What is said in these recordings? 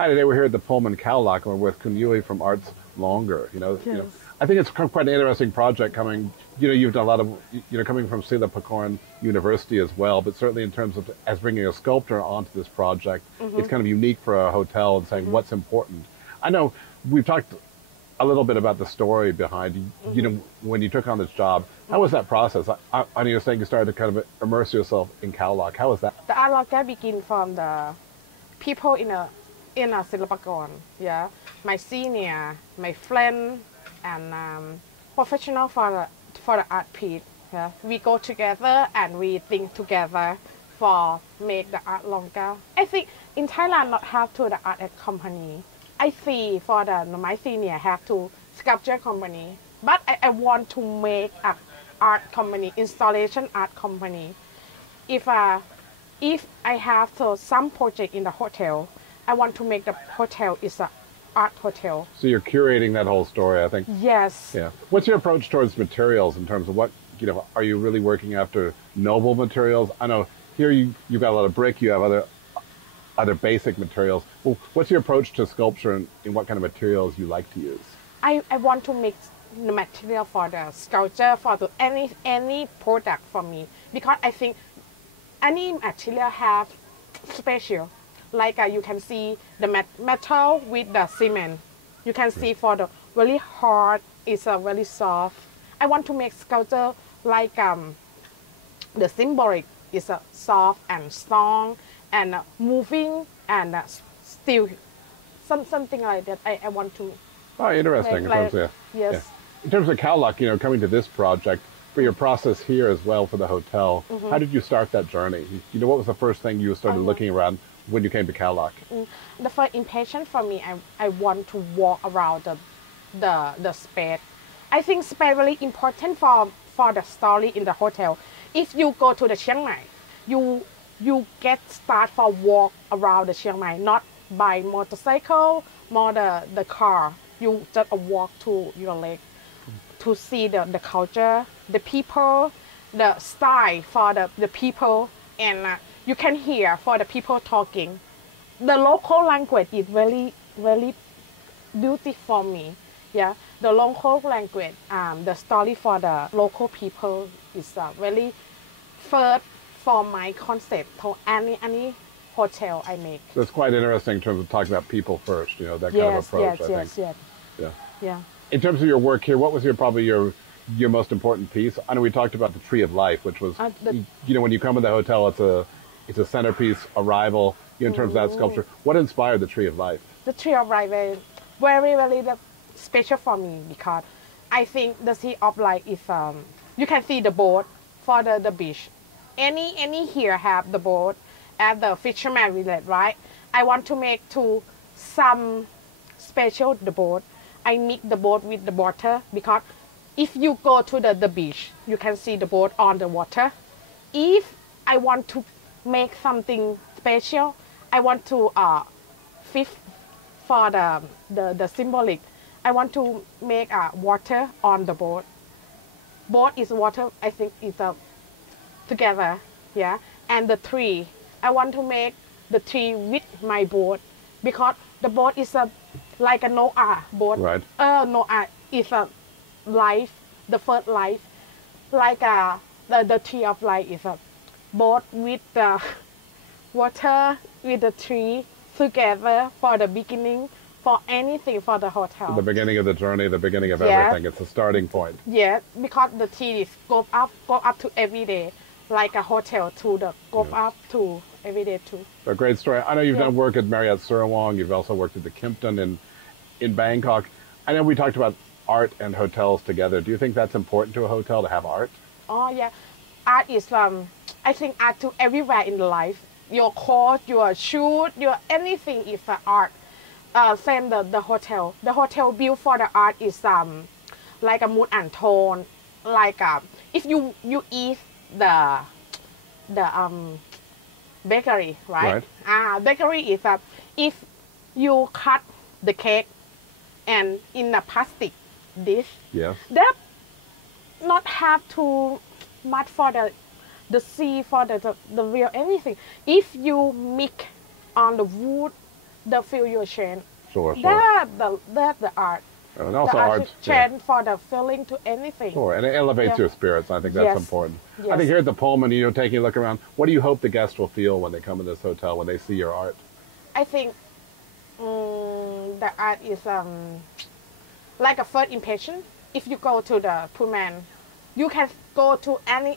Hi, today we're here at the Pullman Khao Lak and we're with Kunyui from Artslonga. Yes. I think it's quite an interesting project coming. You've done a lot of, coming from Singapore University as well, but certainly in terms of as bringing a sculptor onto this project, it's kind of unique for a hotel and saying what's important. I know we've talked a little bit about the story behind, when you took on this job. How was that process? I know you're saying you started to kind of immerse yourself in Khao Lak. How was that? The Artslonga begin from the people in a Singapore. Yeah, my senior, my friend, and professional for the art piece. Yeah, we go together and we think together for make the Artslonga. I think in Thailand not have to the art company. I see for my senior have to sculpture company, but I want to make a art company, installation art company. If I have some project in the hotel, I want to make the hotel is a art hotel. So you're curating that whole story, I think. Yes. Yeah. What's your approach towards materials in terms of what, are you really working after noble materials? I know here you've got a lot of brick, you have other basic materials. Well, what's your approach to sculpture and what kind of materials you like to use? I want to make the material for the sculpture, for any product for me, because I think any material have special. Like you can see the metal with the cement. You can see for the very hard, it's a very soft. I want to make sculpture like the symbolic is a soft and strong and moving and still something like that. I want to. Oh, interesting. Yes. Yeah. In terms of Khao Lak, coming to this project, for your process here as well for the hotel, how did you start that journey? What was the first thing you started looking around when you came to Khao Lak? The first impression for me, I want to walk around the space. I think space really important for the story in the hotel. If you go to the Chiang Mai, you get start for walk around the Chiang Mai, not by motorcycle, more the car. You just walk to your leg to see the culture, the people, the style for the people, and you can hear for the people talking. The local language is very, very beautiful for me. Yeah, the local language, the story for the local people is really first for my concept for any hotel I make. So it's quite interesting in terms of talking about people first, that kind of approach, I think. Yeah. In terms of your work here, what was probably your most important piece? I know we talked about the Tree of Life, which was, when you come to the hotel, it's a centerpiece, a rival, in terms of that sculpture. What inspired the Tree of Life? The Tree of Life is very, very special for me because I think the Tree of Life is, you can see the boat for the beach. Any here have the boat at the fisherman village, right? I want to make to some special the boat. I mix the boat with the water because if you go to the beach, you can see the boat on the water. If I want to make something special, I want to fish for the symbolic. I want to make water on the boat. Boat is water, I think is together, yeah. And the tree, I want to make the tree with my boat because the boat is like a Noah boat. Right. Noah is a life, the first life. Like the Tree of Life is a boat with the water, with the tree together for the beginning, for anything for the hotel. The beginning of the journey, the beginning of everything. It's a starting point. Yeah, because the tree is go up to every day, like a hotel to go up to every day too. A great story. I know you've done work at Marriott Surawong. You've also worked at the Kimpton in Bangkok. I know we talked about art and hotels together. Do you think that's important to a hotel to have art? Oh yeah, art is I think art to everywhere in life. Your clothes, your shoes, your anything is art. Same the hotel. The hotel built for the art is like a mood and tone. Like if you eat the bakery, right? Bakery is if you cut the cake and in a plastic dish. Yes. That not have too much for the sea for the real anything. If you mix on the wood the feel you change. Sure, sure. That the art. And also the art. change for the feeling to anything. Sure, and it elevates your spirits. I think that's important. Yes. I think here at the Pullman, taking a look around, what do you hope the guests will feel when they come in this hotel, when they see your art? I think the art is like a first impression. If you go to the Pullman, you can go to any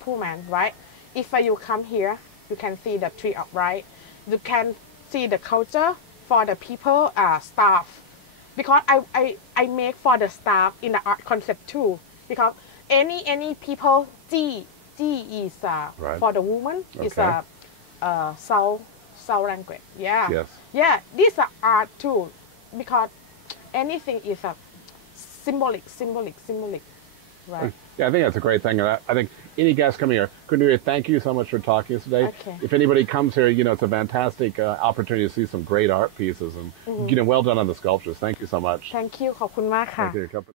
Pullman, right? If you come here, you can see the tree upright. You can see the culture for the people, staff. Because I make for the staff in the art concept too. Because any people, G is right. for the woman, is soul language. Yeah. Yes. Yeah, these are art too. Because anything is symbolic. Right. Yeah, I think that's a great thing. And I think any guest coming here, Kuniri, thank you so much for talking to us today. Okay. If anybody comes here, it's a fantastic opportunity to see some great art pieces. And, well done on the sculptures. Thank you so much. Thank you. ขอบคุณมากค่ะ Thank you.